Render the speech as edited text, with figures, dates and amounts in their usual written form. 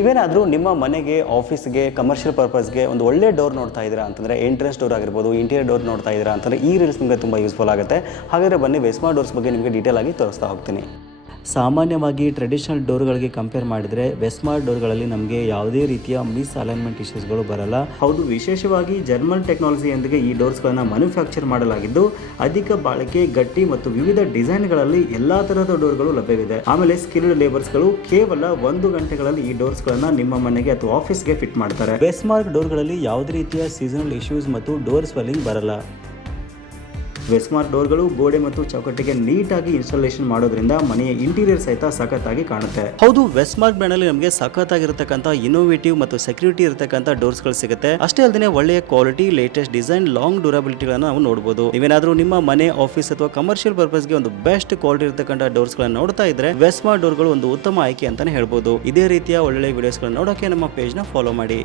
ನೀವೇನಾದರೂ ನಿಮ್ಮ ಮನೆಗೆ, ಆಫೀಸ್ಗೆ, ಕಮರ್ಷಿಯಲ್ ಪರ್ಪಸ್ಗೆ ಒಂದು ಒಳ್ಳೆ ಡೋರ್ ನೋಡ್ತಾ ಇದ್ದೀರಾ ಅಂತಂದರೆ, ಎಂಟ್ರೆನ್ಸ್ ಡೋರ್ ಆಗಿರ್ಬೋದು, ಇಂಟೀರಿಯರ್ ಡೋರ್ ನೋಡ್ತಾ ಇದ್ದೀರಾ ಅಂತಂದರೆ ಈ ರೀಲ್ಸ್ ನಿಮಗೆ ತುಂಬ ಯೂಸ್ಫುಲ್ ಆಗುತ್ತೆ. ಹಾಗಾದರೆ ಬನ್ನಿ ವೆಸ್ಮಾ ಡೋರ್ಸ್ ಬಗ್ಗೆ ನಿಮಗೆ ಡೀಟೇಲ್ ಆಗಿ ತೋರಿಸ್ತಾ ಹೋಗ್ತೀನಿ. ಸಾಮಾನ್ಯವಾಗಿ ಟ್ರೆಡಿಷನಲ್ ಡೋರ್ಗಳಿಗೆ ಕಂಪೇರ್ ಮಾಡಿದರೆ ವೆಸ್ಮಾ ಡೋರ್ಗಳಲ್ಲಿ ನಮಗೆ ಯಾವುದೇ ರೀತಿಯ ಮಿಸ್ ಅಲೈನ್ಮೆಂಟ್ ಇಶ್ಯೂಸ್ಗಳು ಬರಲ್ಲ. ಹೌದು, ವಿಶೇಷವಾಗಿ ಜರ್ಮನ್ ಟೆಕ್ನಾಲಜಿಯೊಂದಿಗೆ ಈ ಡೋರ್ಸ್ಗಳನ್ನು ಮ್ಯಾನುಫ್ಯಾಕ್ಚರ್ ಮಾಡಲಾಗಿದ್ದು ಅಧಿಕ ಬಾಳಿಕೆ, ಗಟ್ಟಿ ಮತ್ತು ವಿವಿಧ ಡಿಸೈನ್ಗಳಲ್ಲಿ ಎಲ್ಲಾ ತರಹದ ಡೋರ್ಗಳು ಲಭ್ಯವಿದೆ. ಆಮೇಲೆ ಸ್ಕಿಲ್ಡ್ ಲೇಬರ್ಸ್ಗಳು ಕೇವಲ 1 ಗಂಟೆಗಳಲ್ಲಿ ಈ ಡೋರ್ಸ್ಗಳನ್ನು ನಿಮ್ಮ ಮನೆಗೆ ಅಥವಾ ಆಫೀಸ್ಗೆ ಫಿಟ್ ಮಾಡ್ತಾರೆ. ವೆಸ್ಮಾರ್ಕ್ ಡೋರ್ಗಳಲ್ಲಿ ಯಾವುದೇ ರೀತಿಯ ಸೀಸನಲ್ ಇಶ್ಯೂಸ್ ಮತ್ತು ಡೋರ್ ಸ್ವೆಲ್ಲಿಂಗ್ ಬರಲ್ಲ. ವೆಸ್ಮಾರ್ಕ್ ಡೋರ್ಗಳು ಗೋಡೆ ಮತ್ತು ಚೌಕಟ್ಟಿಗೆ ನೀಟಾಗಿ ಇನ್ಸ್ಟಾಲೇಷನ್ ಮಾಡೋದ್ರಿಂದ ಮನೆಯ ಇಂಟೀರಿಯರ್ ಸಹಿತ ಸಖತ್ತಾಗಿ ಕಾಣುತ್ತೆ. ಹೌದು, ವೆಸ್ಮಾರ್ಕ್ ಬ್ರ್ಯಾಂಡ್ ಅಲ್ಲಿ ನಮಗೆ ಸಖತ್ತಾಗಿರತಕ್ಕಂತ ಇನೋವೇಟಿವ್ ಮತ್ತು ಸೆಕ್ಯೂರಿಟಿ ಇರತಕ್ಕಂತ ಡೋರ್ಸ್ ಗಳು ಸಿಗುತ್ತೆ. ಅಷ್ಟೇ ಅಲ್ಲದೆ ಒಳ್ಳೆಯ ಕ್ವಾಲಿಟಿ, ಲೇಟೆಸ್ಟ್ ಡಿಸೈನ್, ಲಾಂಗ್ ಡ್ಯೂರಬಿಲಿಟಿಗಳನ್ನು ನಾವು ನೋಡಬಹುದು. ನೀವೇನಾದ್ರೂ ನಿಮ್ಮ ಮನೆ, ಆಫೀಸ್ ಅಥವಾ ಕಮರ್ಷಿಯಲ್ ಪರ್ಪಸ್ಗೆ ಒಂದು ಬೆಸ್ಟ್ ಕ್ವಾಲಿಟಿ ಇರತಕ್ಕಂತ ಡೋರ್ಸ್ ಗಳನ್ನ ನೋಡ್ತಾ ಇದ್ರೆ ವೆಸ್ಮಾರ್ಕ್ ಡೋರ್ಗಳು ಒಂದು ಉತ್ತಮ ಆಯ್ಕೆ ಅಂತಾನೆ ಹೇಳ್ಬೋದು. ಇದೇ ರೀತಿಯ ಒಳ್ಳೆ ವಿಡಿಯೋಸ್ ಗಳನ್ನ ನೋಡೋಕೆ ನಮ್ಮ ಪೇಜ್ ನ ಫಾಲೋ ಮಾಡಿ.